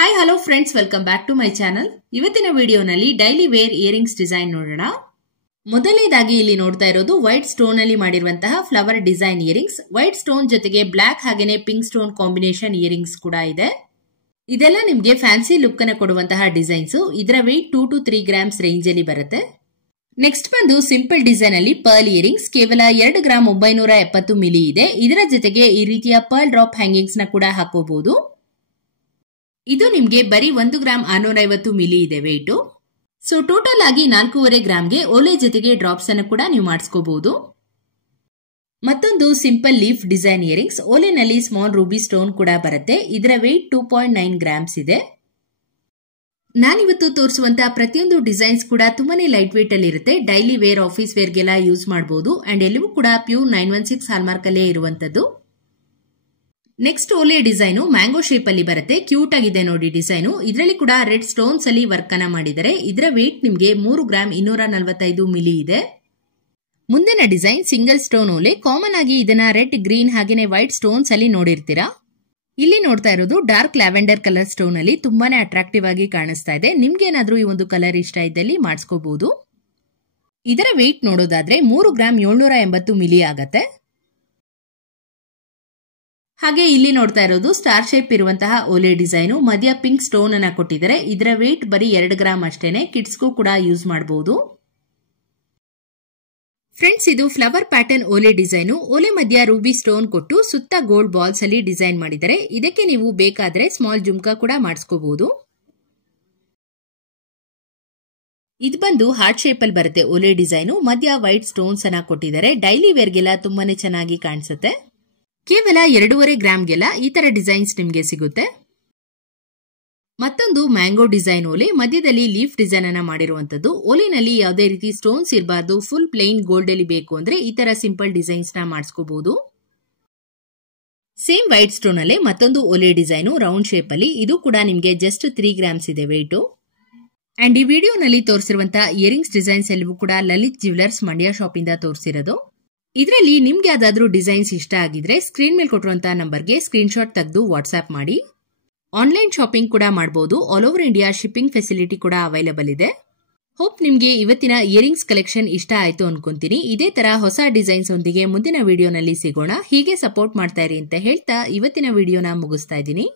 Hi hello friends, welcome back to my channel. ಇವತ್ತಿನ ವಿಡಿಯೋನಲ್ಲಿ daily wear earrings design ನೋಡೋಣ. ಮೊದಲನೇದಾಗಿ ಇಲ್ಲಿ ನೋಡ್ತಾ ಇರೋದು ವೈಟ್ ಸ್ಟೋನ್ ಅಲ್ಲಿ ಮಾಡಿರುವಂತಹ flower design earrings. White stone ಜೊತೆಗೆ ಬ್ಲಾಕ್ ಹಾಗೇನೆ ಪಿಂಕ್ ಸ್ಟೋನ್ ಕಾಂಬಿನೇಷನ್ ಇಯರಿಂಗ್ಸ್ ಕೂಡ ಇದೆ. ಇದೆಲ್ಲ ನಿಮಗೆ ಫ್ಯಾನ್ಸಿ ಲುಕ್ ಅನ್ನು ಕೊಡುವಂತಹ ಡಿಸೈನ್ಸ್. ಇದರ ವೆಯ್ಟ್ 2 to 3 ಗ್ರಾಮ್ಸ್ ರೇಂಜ್ ಅಲ್ಲಿ ಬರುತ್ತೆ. ನೆಕ್ಸ್ಟ್ ಬಂದು ಸಿಂಪಲ್ ಡಿಸೈನ್ ಅಲ್ಲಿ ಪರ್ಲ್ ಇಯರಿಂಗ್ಸ್. ಕೇವಲ 2 ಗ್ರಾಮ್ 970 ಮಿಲಿ ಇದೆ. ಇದರ ಜೊತೆಗೆ ಈ ರೀತಿಯ ಪರ್ಲ್ ಡ್ರಾಪ್ ಹ್ಯಾಂಗಿಂಗ್ಸ್ ನ ಕೂಡ ಹಾಕೋಬಹುದು. ಇದು ನಿಮಗೆ ಬರೀ 1 ಗ್ರಾಮ್ 650 ಮಿಲಿ ಇದೆ ವೆಯ್ಟ್. ಸೊ ಟೋಟಲ್ ಆಗಿ 4.5 ಗ್ರಾಮ್ಗೆ ಓಲೆ ಜೊತೆಗೆ ಡ್ರಾಪ್ಸ್ ಅನ್ನು ಕೂಡ ನೀವು ಮಾಡಿಸ್ಕೋಬಹುದು. ಮತ್ತೊಂದು ಸಿಂಪಲ್ ಲೀಫ್ ಡಿಸೈನ್ ಇಯರಿಂಗ್ಸ್. ಓಲೆನಲ್ಲಿ ಸ್ಮಾಲ್ ರೂಬಿ ಸ್ಟೋನ್ ಕೂಡ ಬರುತ್ತೆ. ಇದರ ವೆಯ್ಟ್ 2.9 ಗ್ರಾಮ್ಸ್ ಇದೆ. ನಾನಿವತ್ತು ತೋರಿಸುವಂತಹ ಪ್ರತಿಯೊಂದು ಡಿಸೈನ್ಸ್ ಕೂಡ ತುಂಬಾನೇ ಲೈಟ್ ವೇಟ್ ಅಲ್ಲಿ ಇರುತ್ತೆ. ಡೈಲಿ ವೇರ್, ಆಫೀಸ್ ವೇರ್ಗೆಲ್ಲ ಯೂಸ್ ಮಾಡಬಹುದು. ಅಂಡ್ ಎಲ್ಲವೂ ಕೂಡ ಪ್ಯೂರ್ 916 ಹಾಲ್ಮಾರ್ಕ್ ಅಲ್ಲೇ ಇರುವಂತದ್ದು. ನೆಕ್ಸ್ಟ್ ಓಲೆ ಡಿಸೈನು ಮ್ಯಾಂಗೋ ಶೇಪ್ ಅಲ್ಲಿ ಬರುತ್ತೆ. ಕ್ಯೂಟ್ ಆಗಿದೆ ನೋಡಿ ಡಿಸೈನು. ಇದರಲ್ಲಿ ಕೂಡ ರೆಡ್ ಸ್ಟೋನ್ಸ್ ಅಲ್ಲಿ ವರ್ಕ್ ಅನ್ನ ಮಾಡಿದರೆ. ಇದರ ವೇಟ್ ನಿಮಗೆ 3 ಗ್ರಾಮ್ 245 ಮಿಲಿ ಇದೆ. ಮುಂದಿನ ಡಿಸೈನ್ ಸಿಂಗಲ್ ಸ್ಟೋನ್ ಓಲೆ. ಕಾಮನ್ ಆಗಿ ಇದನ್ನ ರೆಡ್, ಗ್ರೀನ್ ಹಾಗೇನೆ ವೈಟ್ ಸ್ಟೋನ್ಸ್ ಅಲ್ಲಿ ನೋಡಿರ್ತೀರಾ. ಇಲ್ಲಿ ನೋಡ್ತಾ ಇರೋದು ಡಾರ್ಕ್ ಲ್ಯಾವೆಂಡರ್ ಕಲರ್ ಸ್ಟೋನ್ ಅಲ್ಲಿ ತುಂಬಾನೇ ಅಟ್ರಾಕ್ಟಿವ್ ಆಗಿ ಕಾಣಿಸ್ತಾ ಇದೆ. ನಿಮ್ಗೆ ಏನಾದ್ರೂ ಈ ಒಂದು ಕಲರ್ ಇಷ್ಟ ಇದ್ದಲ್ಲಿ ಮಾಡಿಸ್ಕೋಬಹುದು. ಇದರ ವೇಟ್ ನೋಡೋದಾದ್ರೆ 3 ಗ್ರಾಮ್ 780 ಮಿಲಿ ಆಗತ್ತೆ. ಹಾಗೆ ಇಲ್ಲಿ ನೋಡ್ತಾ ಇರೋದು ಸ್ಟಾರ್ ಶೇಪ್ ಇರುವಂತಹ ಓಲೆ ಡಿಸೈನು. ಮಧ್ಯ ಪಿಂಕ್ ಸ್ಟೋನ್ ಅನ್ನ ಕೊಟ್ಟಿದ್ದಾರೆ. ಇದರ ವೇಟ್ ಬರೀ 2 ಗ್ರಾಮ್ ಅಷ್ಟೇನೆ. ಕಿಡ್ಸ್ಗೂ ಕೂಡ ಯೂಸ್ ಮಾಡಬಹುದು. ಫ್ರೆಂಡ್ಸ್, ಇದು ಫ್ಲವರ್ ಪ್ಯಾಟರ್ನ್ ಓಲೆ ಡಿಸೈನು. ಓಲೆ ಮಧ್ಯ ರೂಬಿ ಸ್ಟೋನ್ ಕೊಟ್ಟು ಸುತ್ತ ಗೋಲ್ಡ್ ಬಾಲ್ಸ್ ಅಲ್ಲಿ ಡಿಸೈನ್ ಮಾಡಿದರೆ. ಇದಕ್ಕೆ ನೀವು ಬೇಕಾದ್ರೆ ಸ್ಮಾಲ್ ಜುಮ್ಕಾ ಕೂಡ ಮಾಡಿಸ್ಕೋಬಹುದು. ಇದು ಬಂದು ಹಾರ್ಟ್ ಶೇಪ್ ಅಲ್ಲಿ ಬರುತ್ತೆ ಓಲೆ ಡಿಸೈನು. ಮಧ್ಯ ವೈಟ್ ಸ್ಟೋನ್ಸ್ ಅನ್ನ ಕೊಟ್ಟಿದ್ದಾರೆ. ಡೈಲಿ ವೇರ್ಗೆಲ್ಲ ತುಂಬಾನೇ ಚೆನ್ನಾಗಿ ಕಾಣಿಸುತ್ತೆ. ಕೇವಲ 2.5 ಗ್ರಾಮ್ಗೆಲ್ಲ ಈ ತರ ಡಿಸೈನ್ಸ್ ನಿಮಗೆ ಸಿಗುತ್ತೆ. ಮತ್ತೊಂದು ಮ್ಯಾಂಗೋ ಡಿಸೈನ್ ಓಲೆ. ಮಧ್ಯದಲ್ಲಿ ಲೀಫ್ ಡಿಸೈನ್ ಅನ್ನ ಮಾಡಿರುವಂತದ್ದು. ಓಲೆನಲ್ಲಿ ಯಾವುದೇ ರೀತಿ ಸ್ಟೋನ್ಸ್ ಇರಬಾರ್ದು, ಫುಲ್ ಪ್ಲೇನ್ ಗೋಲ್ಡ್ ಅಲ್ಲಿ ಬೇಕು ಅಂದ್ರೆ ಈ ತರ ಸಿಂಪಲ್ ಡಿಸೈನ್ಸ್ ನ ಮಾಡಿಸ್ಕೋಬಹುದು. ಸೇಮ್ ವೈಟ್ ಸ್ಟೋನ್ ಅಲ್ಲೇ ಮತ್ತೊಂದು ಓಲೆ ಡಿಸೈನು ರೌಂಡ್ ಶೇಪ್ ಅಲ್ಲಿ. ಇದು ಕೂಡ ನಿಮಗೆ ಜಸ್ಟ್ 3 ಗ್ರಾಮ್ಸ್ ಇದೆ ವೆಯ್ಟ್. ಅಂಡ್ ಈ ವಿಡಿಯೋನಲ್ಲಿ ತೋರಿಸಿರುವಂತಹ ಇಯರಿಂಗ್ಸ್ ಡಿಸೈನ್ಸ್ ಎಲ್ಲವೂ ಕೂಡ ಲಲಿತ್ ಜ್ಯುವೆಲರ್ಸ್ ಮಂಡ್ಯ ಶಾಪ್ ಇಂದ ತೋರಿಸಿರೋದು. ಇದರಲ್ಲಿ ನಿಮ್ಗೆ ಯಾವ್ದಾದ್ರು ಡಿಸೈನ್ಸ್ ಇಷ್ಟ ಆಗಿದ್ರೆ ಸ್ಕ್ರೀನ್ ಮೇಲೆ ಕೊಟ್ಟಿರುವಂತಹ ನಂಬರ್ಗೆ ಸ್ಕ್ರೀನ್ ಶಾಟ್ ತೆಗೆದು ವಾಟ್ಸ್ಆಪ್ ಮಾಡಿ. ಆನ್ಲೈನ್ ಶಾಪಿಂಗ್ ಕೂಡ ಮಾಡಬಹುದು. All over India shipping facility ಕೂಡ ಅವೈಲೇಬಲ್ ಇದೆ. ಹೋಪ್ ನಿಮ್ಗೆ ಇವತ್ತಿನ ಇಯರಿಂಗ್ಸ್ ಕಲೆಕ್ಷನ್ ಇಷ್ಟ ಆಯ್ತು ಅನ್ಕೊಂತೀನಿ. ಇದೇ ತರ ಹೊಸ ಡಿಸೈನ್ಸ್ ಒಂದಿಗೆ ಮುಂದಿನ ವಿಡಿಯೋನಲ್ಲಿ ಸಿಗೋಣ. ಹೀಗೆ ಸಪೋರ್ಟ್ ಮಾಡ್ತಾ ಇರಿ ಅಂತ ಹೇಳ್ತಾ ಇವತ್ತಿನ ವಿಡಿಯೋನ ಮುಗಿಸ್ತಾ ಇದ್ದೀನಿ.